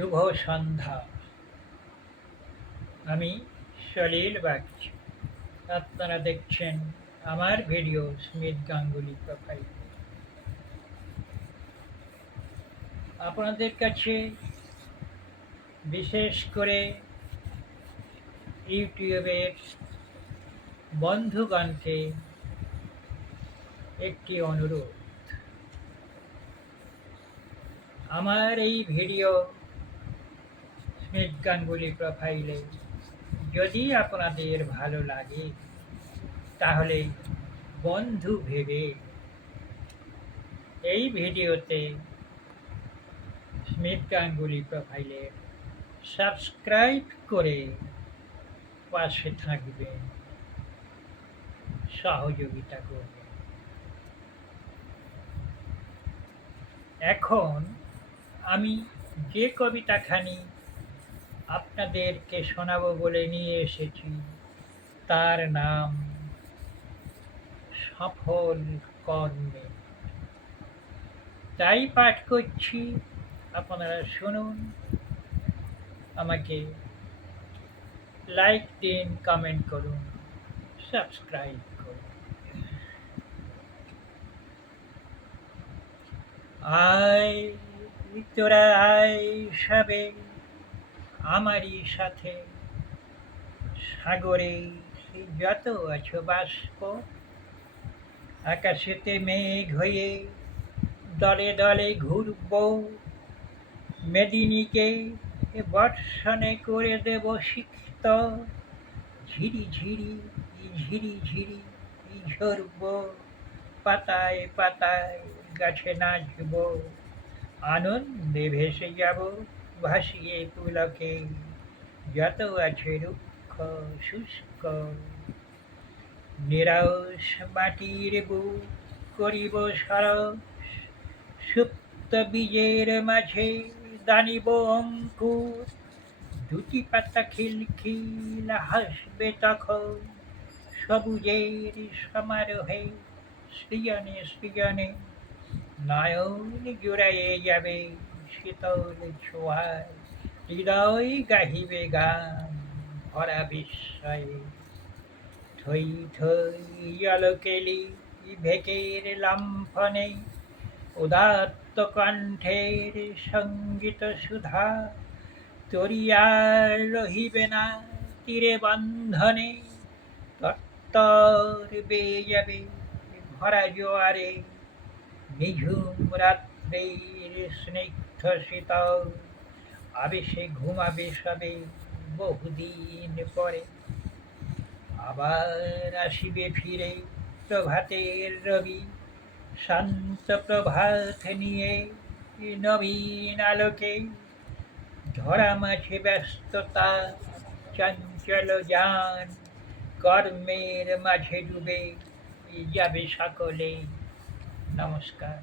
শুভ সন্ধ্যা। আমি সলিল বাগচি। আপনারা দেখছেন আমার ভিডিও স্মিথ গাঙ্গুলি প্রোফাইল। আপনাদের কাছে বিশেষ করে ইউটিউবের বন্ধুগণকে একটি অনুরোধ। আমার এই ভিডিও স্মিথ গাঙ্গুলি প্রোফাইলে যদি আপনাদের ভালো লাগে তাহলে বন্ধু ভেবে এই ভিডিওতে স্মিথ গাঙ্গুলি প্রোফাইলে সাবস্ক্রাইব করে পাশে থাকবেন, সহযোগিতা করবেন। এখন আমি যে কবিতাখানি আপনাদেরকে শোনাবো বলে নিয়ে এসেছি তার নাম সফল কর্মে। তাই পাঠ করছি, আপনারা শুনুন, আমাকে লাইক দিন, কমেন্ট করুন, সাবস্ক্রাইব করুন। আয় তোরা আয় সবে আমারই সাথে, সাগরে যত আছো বাষ্প, আকাশেতে মেঘ হয়ে দলে দলে ঘুরব, মেদিনীকে বর্ষণে করে দেব সিক্ত, ঝিরি ঝিরি ঝিরি ঝিরি ঝরব, পাতায় পাতায় গাছে নাচব, আনন্দে ভেসে যাব ভাসিয়ে পুলকে যত আছে রুক্ষ শুষ্ক, নিরস মাটির বুক করিব সরস, সুপ্ত বীজের মাঝে দানিব অঙ্কুর, দুটি পাতা খিলখিল হাসবে তখন, সবুজের সমারোহে সৃজনে সৃজনে, নয়ন জুড়াইয়ে যাবে শীতল ছোঁয়ায়, হৃদয় গাহিবে গান ভরা বিস্ময়ে, থই থই জলকেলি ভেকের লম্ফনে, উদাত্ত কণ্ঠের সঙ্গীত সুধা, তরিয়ার রহিবে না তীরে বন্ধনে, তত্তর বেয়ে যাবে ভরা জোয়ারে, নিঝুম রাত্রির স্নিগ্ধ শীতল, আবেশে ঘুমাবে সবে বহুদিন পরে, আবার আসিবে ফিরে প্রভাতের রবি, শান্ত প্রভাত নিয়ে নবীন আলোকে, ধরা মাঝে ব্যস্ততা চঞ্চল যান, কর্মের মাঝে ডুবে যাবে সকলে। নমস্কার।